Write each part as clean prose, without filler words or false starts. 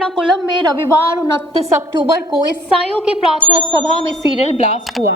एर्नाकुलम में रविवार 29 अक्टूबर को ईसाइयों की प्रार्थना सभा में सीरियल ब्लास्ट हुआ,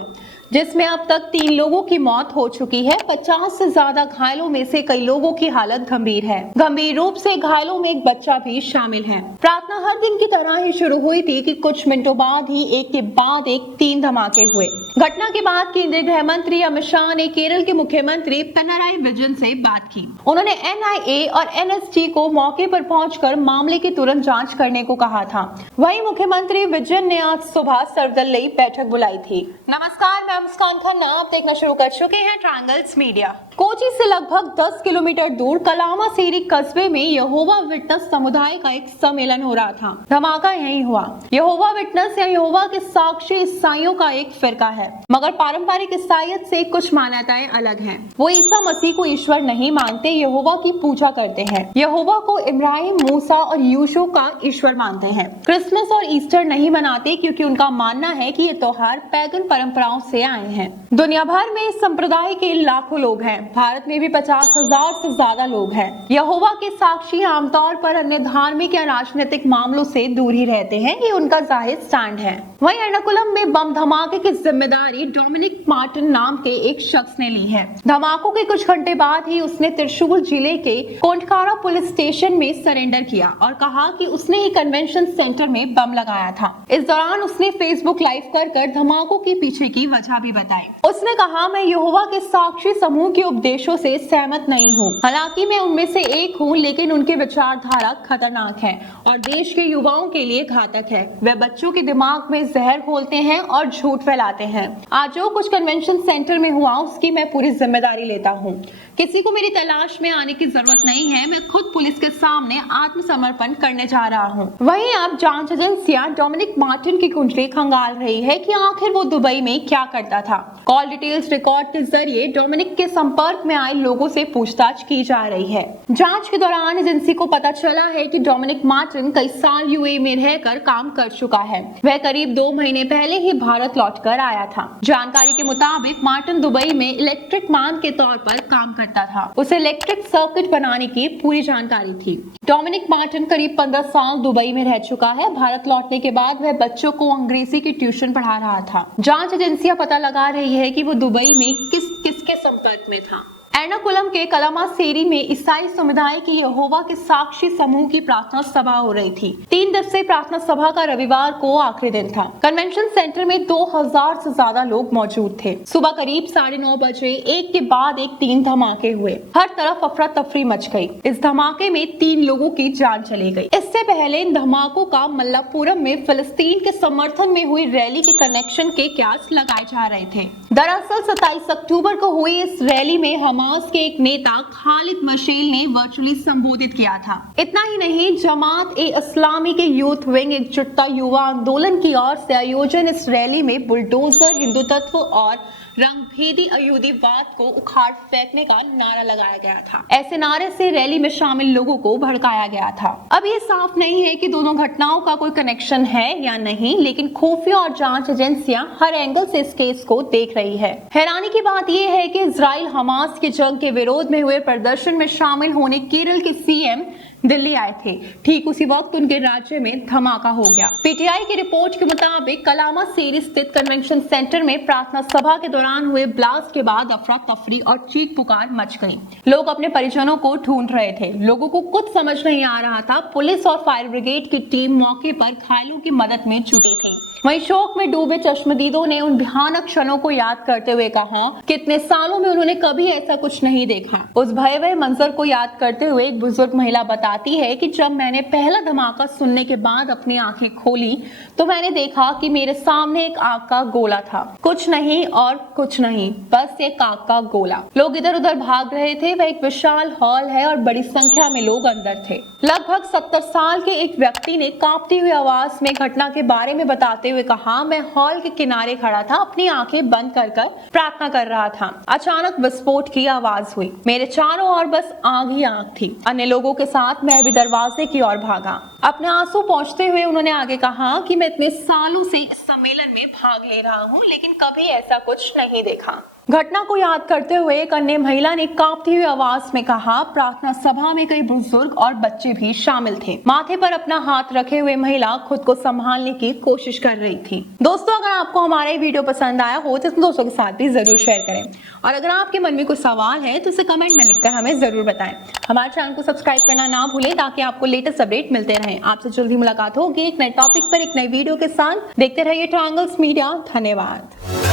जिसमें अब तक 3 लोगों की मौत हो चुकी है। 50 से ज्यादा घायलों में से कई लोगों की हालत गंभीर है। गंभीर रूप से घायलों में एक बच्चा भी शामिल है। प्रार्थना हर दिन की तरह ही शुरू हुई थी कि कुछ मिनटों बाद ही एक के बाद एक 3 धमाके हुए। घटना के बाद केंद्रीय गृह मंत्री अमित शाह ने केरल के मुख्यमंत्री पिनराई विजयन से बात की। उन्होंने NIA और NST को मौके पर पहुंचकर मामले की तुरंत जांच करने को कहा था। वहीं मुख्यमंत्री विजयन ने आज सुबह सर्वदलीय बैठक बुलाई थी। नमस्कार, मैं मुस्कान खन्ना, आप देखना शुरू कर चुके हैं ट्रायंगल्स मीडिया। कोची से लगभग 10 किलोमीटर दूर कलामासेरी कस्बे में यहोवा विटनेस समुदाय का एक सम्मेलन हो रहा था। धमाका यहीं हुआ। यहोवा विटनेस या यहोवा के साक्षी ईसाइयों का एक फिरका है, मगर पारंपरिक ईसाईयत से कुछ मान्यताएं अलग हैं। वो ईसा मसीह को ईश्वर नहीं मानते, यहोवा की पूजा करते हैं। यहोवा को इब्राहिम, मूसा और यूशु का ईश्वर मानते हैं। क्रिसमस और ईस्टर नहीं मनाते क्योंकि उनका मानना है कि ये त्योहार पैगन परंपराओं से आए हैं। दुनिया भर में इस संप्रदाय के लाखों लोग हैं। भारत में भी 50,000 से ज्यादा लोग हैं। यहोवा के साक्षी आमतौर पर अन्य धार्मिक या राजनीतिक मामलों से दूर ही रहते हैं, ये उनका जाहिर स्टैंड है। वहीं एर्नाकुलम में बम धमाके की जिम्मेदारी डोमिनिक मार्टिन नाम के एक शख्स ने ली है। धमाकों के कुछ घंटे बाद ही उसने त्रिशूल जिले के कोंडकारा पुलिस स्टेशन में सरेंडर किया और कहा कि उसने ही कन्वेंशन सेंटर में बम लगाया था। इस दौरान उसने फेसबुक लाइव कर धमाकों के पीछे की वजह भी बताई। उसने कहा, मैं यहोवा के साक्षी समूह के उपदेशों से सहमत नहीं हूँ। हालांकि मैं उनमें से एक हूँ, लेकिन उनकी विचारधारा खतरनाक है और देश के युवाओं के लिए घातक है। वे बच्चों के दिमाग में जहर घोलते हैं और झूठ फैलाते हैं। आज जो कुछ कन्वेंशन सेंटर में हुआ उसकी मैं पूरी जिम्मेदारी लेता हूँ। किसी को मेरी तलाश में आने की जरूरत नहीं है। मैं खुद पुलिस के सामने आत्मसमर्पण करने जा रहा हूँ। वहीं अब जांच एजेंसियां डोमिनिक मार्टिन की कुंडली खंगाल रही है कि आखिर वो दुबई में क्या करता था। कॉल डिटेल्स रिकॉर्ड के जरिए डोमिनिक के संपर्क में आए लोगों से पूछताछ की जा रही है। जांच के दौरान एजेंसी को पता चला है कि डोमिनिक मार्टिन कई साल UAE में रहकर काम कर चुका है। वह करीब 2 महीने पहले ही भारत लौटकर आया था। जानकारी के मुताबिक मार्टिन दुबई में इलेक्ट्रिक मैन के तौर पर काम करता था। उसे इलेक्ट्रिक सर्किट बनाने की पूरी जानकारी थी। डोमिनिक मार्टिन करीब 15 साल दुबई में रह चुका है। भारत लौटने के बाद वह बच्चों को अंग्रेजी की ट्यूशन पढ़ा रहा था। जांच एजेंसियां पता लगा रही है कि वो दुबई में किसके संपर्क में था। एर्नाकुलम के कलामासेरी में ईसाई समुदाय की यहोवा के साक्षी समूह की प्रार्थना सभा हो रही थी। 3 दिवसीय प्रार्थना सभा का रविवार को आखिरी दिन था। कन्वेंशन सेंटर में 2000 से ज्यादा लोग मौजूद थे। सुबह करीब 9:30 बजे एक के बाद एक 3 धमाके हुए। हर तरफ अफरा तफरी मच गई। इस धमाके में 3 लोगों की जान चली गई। इससे पहले इन धमाकों का मल्लापुरम में फिलिस्तीन के समर्थन में हुई रैली के कनेक्शन के क्यास लगाए जा रहे थे। दरअसल 27 अक्टूबर को हुई इस रैली में हमास के एक नेता खालिद मशेल ने वर्चुअली संबोधित किया था। इतना ही नहीं, जमात-ए-इस्लामी के यूथ विंग एकजुटता युवा आंदोलन की ओर से आयोजन इस रैली में बुलडोजर, हिंदुत्व और रंगभेदी अयोध्यावाद को उखाड़ फेंकने का नारा लगाया गया था। ऐसे नारे से रैली में शामिल लोगों को भड़काया गया था। अब ये साफ नहीं है कि दोनों घटनाओं का कोई कनेक्शन है या नहीं, लेकिन खुफिया और जांच एजेंसियां हर एंगल से इस केस को देख रही है। हैरानी की बात यह है कि इजराइल हमास की जंग के विरोध में हुए प्रदर्शन में शामिल होने केरल के CM दिल्ली आए थे। ठीक उसी वक्त उनके राज्य में धमाका हो गया। PTI की रिपोर्ट के मुताबिक कलामासेरी स्थित कन्वेंशन सेंटर में प्रार्थना सभा के दौरान हुए ब्लास्ट के बाद अफरा तफरी और चीख पुकार मच गई। लोग अपने परिजनों को ढूंढ रहे थे। लोगों को कुछ समझ नहीं आ रहा था। पुलिस और फायर ब्रिगेड की टीम मौके पर घायलों की मदद में जुटी थी। वहीं शोक में डूबे चश्मदीदों ने उन भयानक क्षणों को याद करते हुए कहा कि इतने सालों में उन्होंने कभी ऐसा कुछ नहीं देखा। उस भयावह मंजर को याद करते हुए एक बुजुर्ग महिला बताती है कि जब मैंने पहला धमाका सुनने के बाद अपनी आंखें खोली तो मैंने देखा कि मेरे सामने एक आग का गोला था। कुछ नहीं और कुछ नहीं, बस एक आग का गोला। लोग इधर उधर भाग रहे थे। वह एक विशाल हॉल है और बड़ी संख्या में लोग अंदर थे। लगभग 70 साल के एक व्यक्ति ने कांपती हुई आवाज में घटना के बारे में बताते हुए कहा, मैं हॉल के किनारे खड़ा था, अपनी आंखें बंद कर प्रार्थना कर रहा था। अचानक विस्फोट की आवाज हुई। मेरे चारों ओर बस आग ही आग थी। अन्य लोगों के साथ मैं भी दरवाजे की ओर भागा। अपने आंसू पोंछते हुए उन्होंने आगे कहा कि मैं इतने सालों से इस सम्मेलन में भाग ले रहा हूं, लेकिन कभी ऐसा कुछ नहीं देखा। घटना को याद करते हुए एक अन्य महिला ने कांपती हुई आवाज में कहा, प्रार्थना सभा में कई बुजुर्ग और बच्चे भी शामिल थे। माथे पर अपना हाथ रखे हुए महिला खुद को संभालने की कोशिश कर रही थी। दोस्तों, अगर आपको हमारा ये वीडियो पसंद आया हो तो दोस्तों के साथ भी जरूर शेयर करें, और अगर आपके मन में कोई सवाल है तो इसे कमेंट में लिखकर हमें जरूर बताएं। हमारे चैनल को सब्सक्राइब करना ना भूलें ताकि आपको लेटेस्ट अपडेट मिलते रहें। आपसे जल्दी मुलाकात होगी एक नए टॉपिक पर, एक नई वीडियो के साथ। देखते रहिए ट्रायंगल्स मीडिया। धन्यवाद।